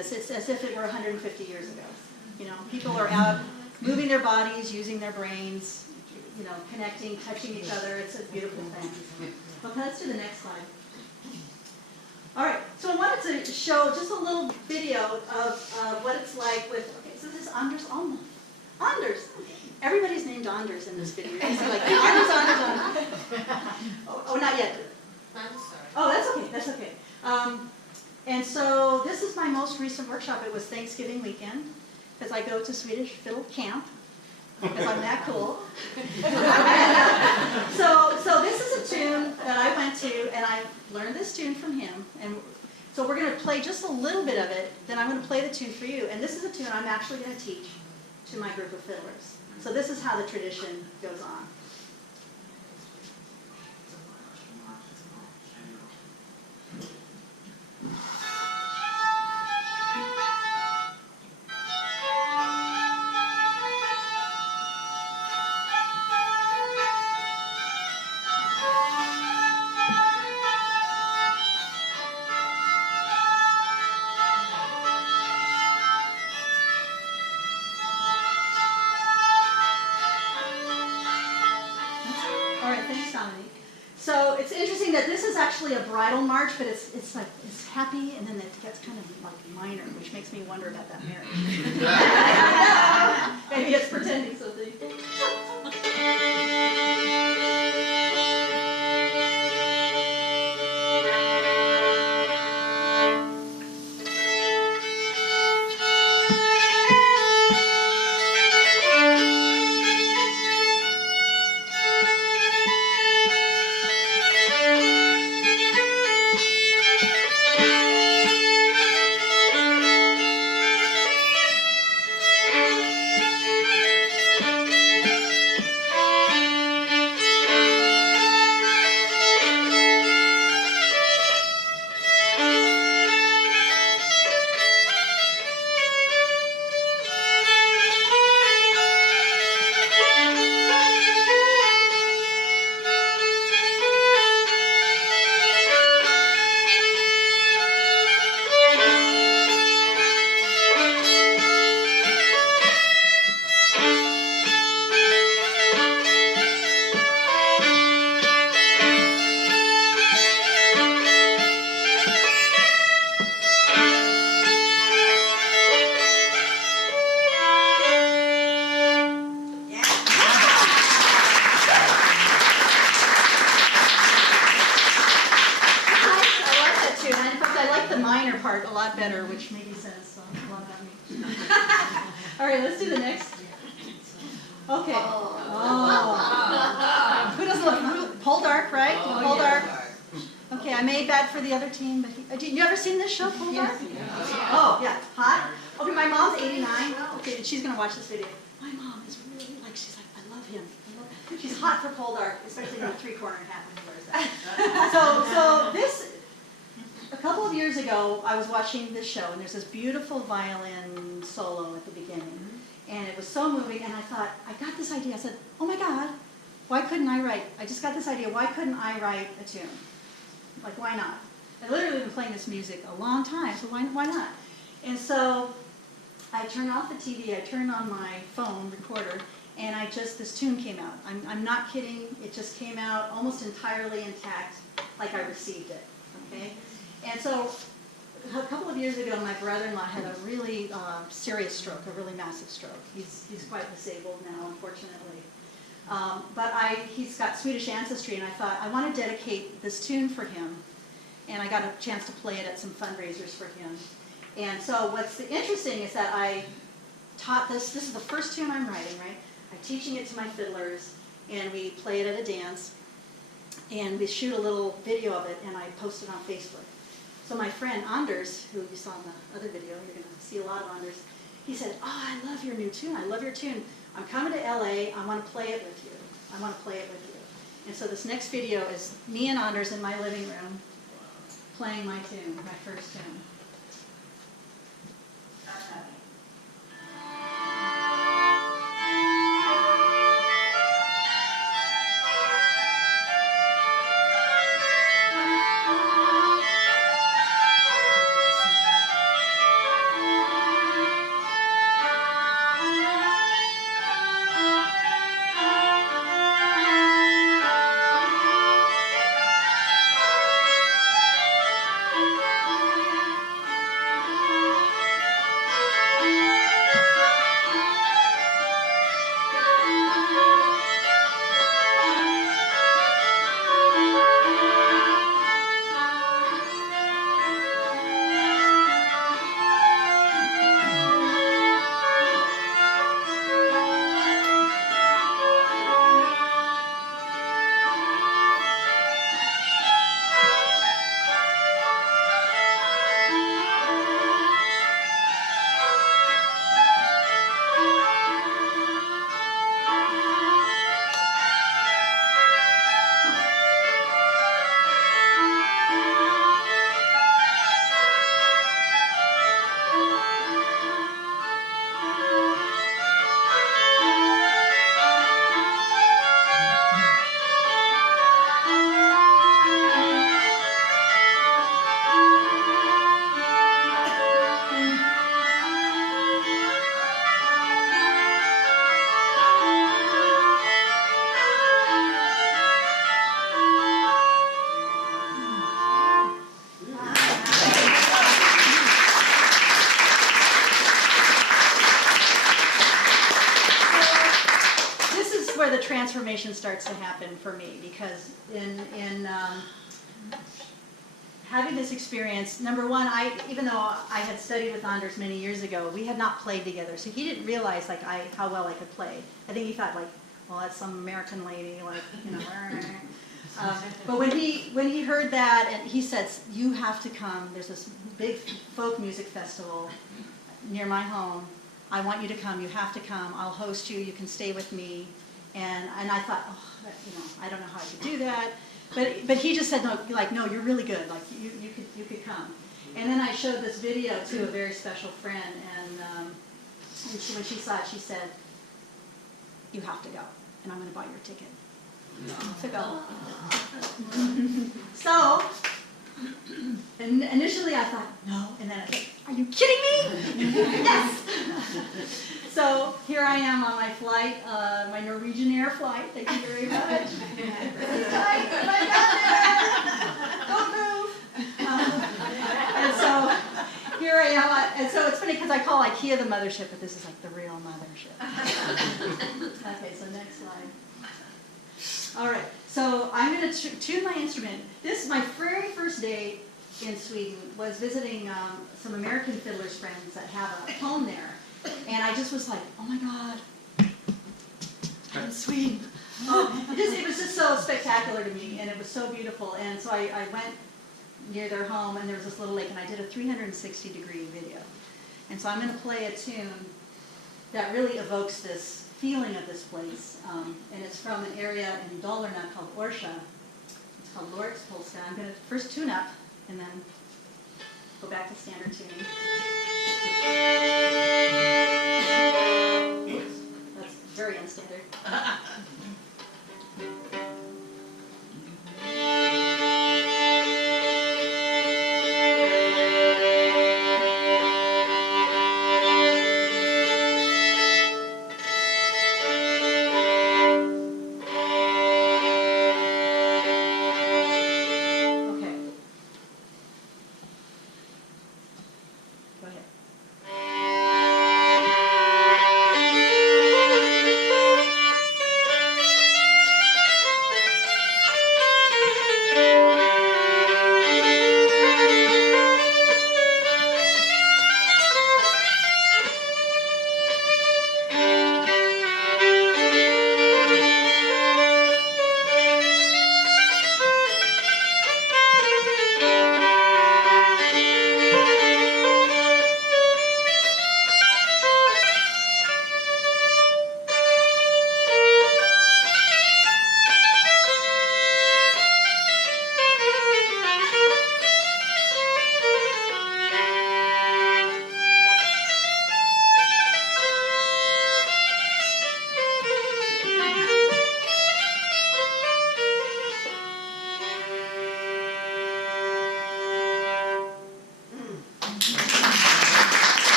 this, it's as if it were 150 years ago. You know, people are out moving their bodies, using their brains, you know, connecting, touching each other. It's a beautiful thing. Okay, let's do the next slide. All right, so I wanted to show just a little video of what it's like with, okay, so this is Anders Alma. Anders! Everybody's named Anders in this video. So like, Anders. Oh, not yet. I'm sorry. Oh, that's okay, that's okay. And so this is my most recent workshop. It was Thanksgiving weekend, because I go to Swedish fiddle camp, because I'm that cool. So this is a tune that I went to, and I learned this tune from him. And so we're going to play just a little bit of it, then I'm going to play the tune for you. And this is a tune I'm actually going to teach to my group of fiddlers. So this is how the tradition goes on. So it's interesting that this is actually a bridal march, but it's like it's happy, and then it gets kind of like minor, which makes me wonder about that marriage. Maybe it's pretending something. Better, which maybe says a lot about me. All right, let's do the next. Okay. Oh. Who doesn't look? Poldark, right? Poldark. Okay, I made that for the other team. But you ever seen this show, Poldark? Oh, yeah. Hot? Okay, my mom's 89. Okay, and she's going to watch this video. My mom is really like, she's like, I love him. She's hot for Poldark, especially in the three-corner hat when he wears that. So this. A couple of years ago, I was watching this show, and there's this beautiful violin solo at the beginning, and it was so moving, and I thought, I got this idea. I said, oh my God, why couldn't I write? I just got this idea. Why couldn't I write a tune? Like, why not? I've literally been playing this music a long time, so why not? And so I turned off the TV, I turned on my phone recorder, and this tune came out. I'm not kidding. It just came out almost entirely intact, like I received it, okay? And so a couple of years ago, my brother-in-law had a really serious stroke, a really massive stroke. He's quite disabled now, unfortunately. But he's got Swedish ancestry, and I thought, I want to dedicate this tune for him. And I got a chance to play it at some fundraisers for him. And so what's interesting is that I taught this. This is the first tune I'm writing, right? I'm teaching it to my fiddlers, and we play it at a dance. And we shoot a little video of it, and I post it on Facebook. So my friend Anders, who you saw in the other video, you're going to see a lot of Anders, he said, oh, I love your new tune. I love your tune. I'm coming to LA. I want to play it with you. I want to play it with you. And so this next video is me and Anders in my living room playing my tune, my first tune. transformation starts to happen for me, because in having this experience, number one, even though I had studied with Anders many years ago, we had not played together, so he didn't realize like how well I could play. I think he thought like, well, that's some American lady, like, you know. But when he heard that, and he said, you have to come. There's this big folk music festival near my home. I want you to come. You have to come. I'll host you. You can stay with me. And I thought, oh, you know, I don't know how I could do that. But he just said, no, like, no, you're really good. Like, you could come. And then I showed this video to a very special friend, and when she saw it, she said, you have to go, and I'm going to buy your ticket to go. So, and initially I thought, no, and then I thought, are you kidding me? Yes! So here I am on my flight, my Norwegian Air flight. Thank you very much. It's tight, but I got there. Don't move. And so here I am. And so it's funny because I call IKEA the mothership, but this is like the real mothership. Okay, so next slide. All right, so I'm going to tune my instrument. This, my very first day in Sweden, was visiting some American fiddlers' friends that have a home there. And I just was like, oh my God, I'm in Sweden. It was just so spectacular to me, and it was so beautiful. And so I went near their home, and there was this little lake, and I did a 360-degree video. And so I'm going to play a tune that really evokes this feeling of this place. And it's from an area in Dalarna called Orsa. It's called Lortspolska. I'm going to first tune up, and then go back to standard tuning. Oops, that's very unstandard.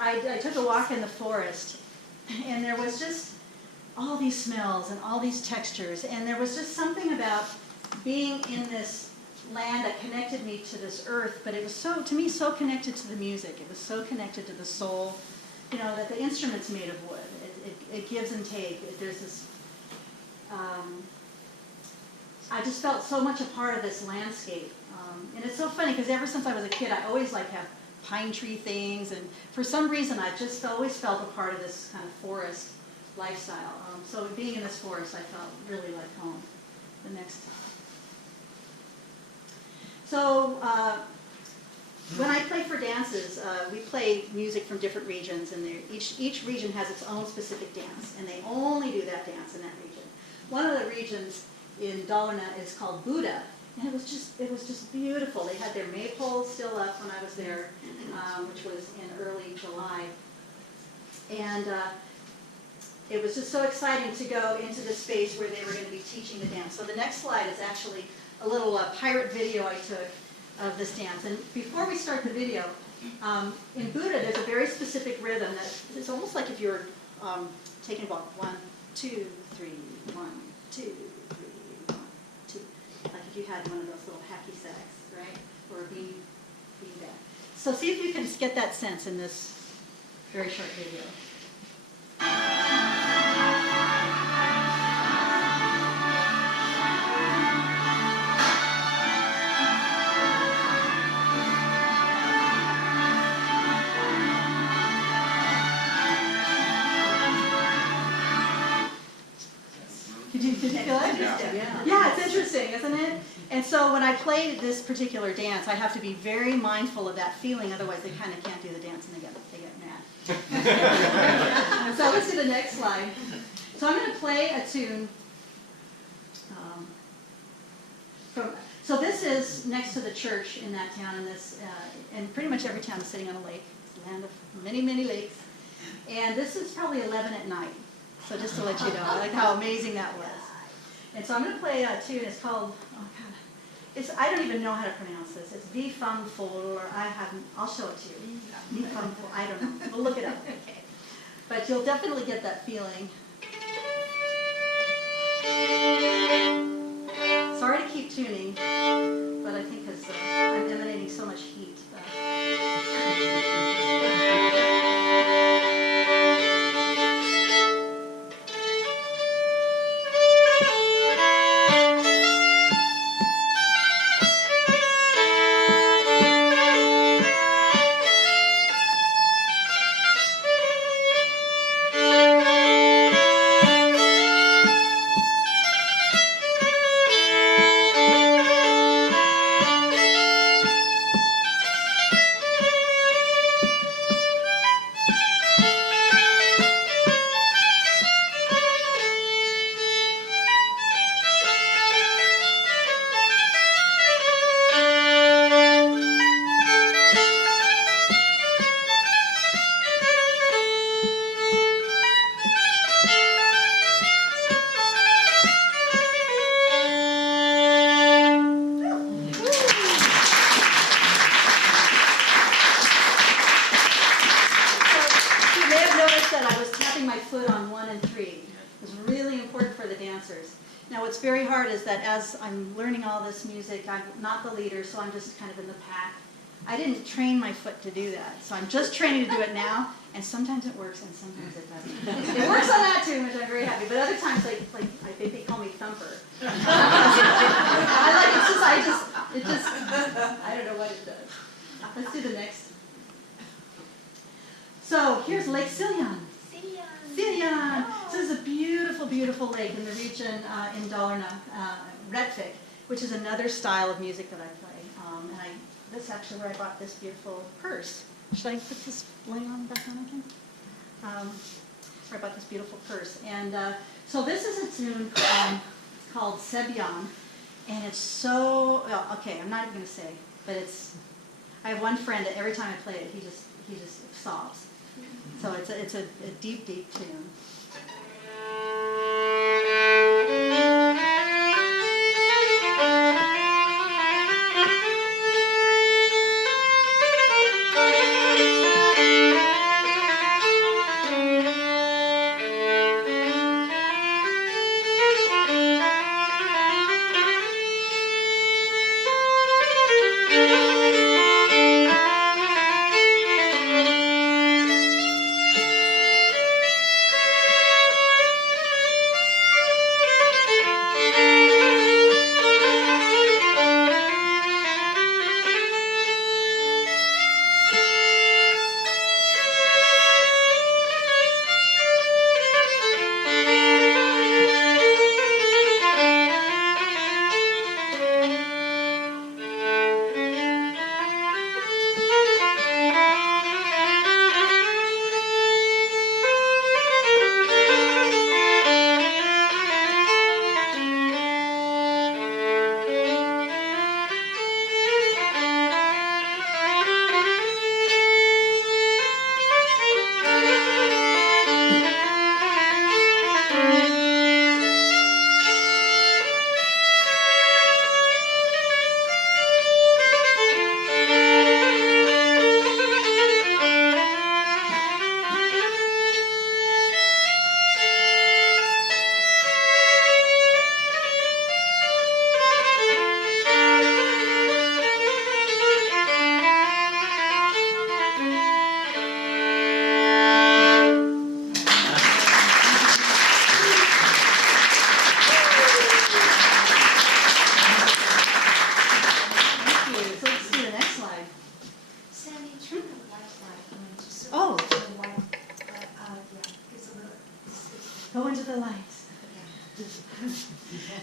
I took a walk in the forest, and there was just all these smells and all these textures, and there was just something about being in this land that connected me to this earth, but it was so, to me, so connected to the music. It was so connected to the soul, you know, that the instrument's made of wood. It gives and takes. There's this, I just felt so much a part of this landscape. And it's so funny, because ever since I was a kid, I always like have pine tree things, and for some reason I just always felt a part of this kind of forest lifestyle. So being in this forest, I felt really like home. The next. So when I play for dances, we play music from different regions, and each region has its own specific dance, and they only do that dance in that region. One of the regions in Dalarna is called Buda, and it was just beautiful. They had their maypole still up when I was there, which was in early July, and it was just so exciting to go into this space where they were going to be teaching the dance. So the next slide is actually a little pirate video I took of this dance. And before we start the video, in Buda there's a very specific rhythm that it's almost like if you're taking about 1, 2, 3, 1, 2, 3, 1, 2. like if you had one of those little hacky sacks, right? Or a bean bag. So see if you can get that sense in this very short video. Did you feel it? Yeah, it's interesting, isn't it? And so when I play this particular dance, I have to be very mindful of that feeling, otherwise they kind of can't do the dance and they get mad. So let's do the next slide. So I'm going to play a tune. So this is next to the church in that town, and pretty much every town is sitting on a lake. It's a land of many, many lakes. And this is probably 11 at night. So just to let you know, like how amazing that was. And so I'm going to play a tune. It's called, oh God, I don't even know how to pronounce this. It's Vi Fam Fol, or I'll show it to you. Vi Fam Fol, I don't know. We'll look it up. Okay. But you'll definitely get that feeling. Sorry to keep tuning, but I think because I'm emanating so much heat. Very hard is that as I'm learning all this music, I'm not the leader, so I'm just kind of in the pack. I didn't train my foot to do that, so I'm just training to do it now, and sometimes it works and sometimes it doesn't. It works on that tune, which I'm very happy, but other times, like I think they call me Thumper. I don't know what it does. Let's do the next. So here's Lake Siljan. Siljan. So this is a beautiful, beautiful lake in the region in Dalarna, Rättvik, which is another style of music that I play. This is actually where I bought this beautiful purse. Should I put this laying on back on again? Where I bought this beautiful purse. And so this is a tune called Sebjan, and it's so, well, okay, I'm not even going to say, but I have one friend that every time I play it, he just sobs. So it's a deep, deep tune.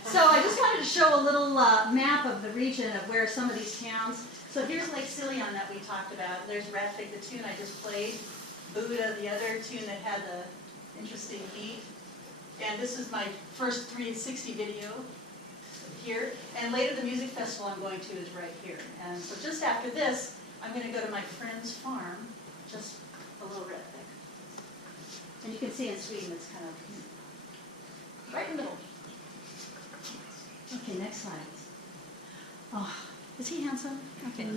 So I just wanted to show a little map of the region of where some of these towns. So here's Lake Silion that we talked about. There's Rättvik, the tune I just played. Buddha, the other tune that had the interesting beat. And this is my first 360 video here. And later the music festival I'm going to is right here. And so just after this, I'm going to go to my friend's farm, just below Rättvik. And you can see in Sweden it's kind of right in the middle. Okay, next slide. Oh, is he handsome? Okay.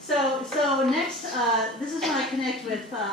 So next, this is when I connect with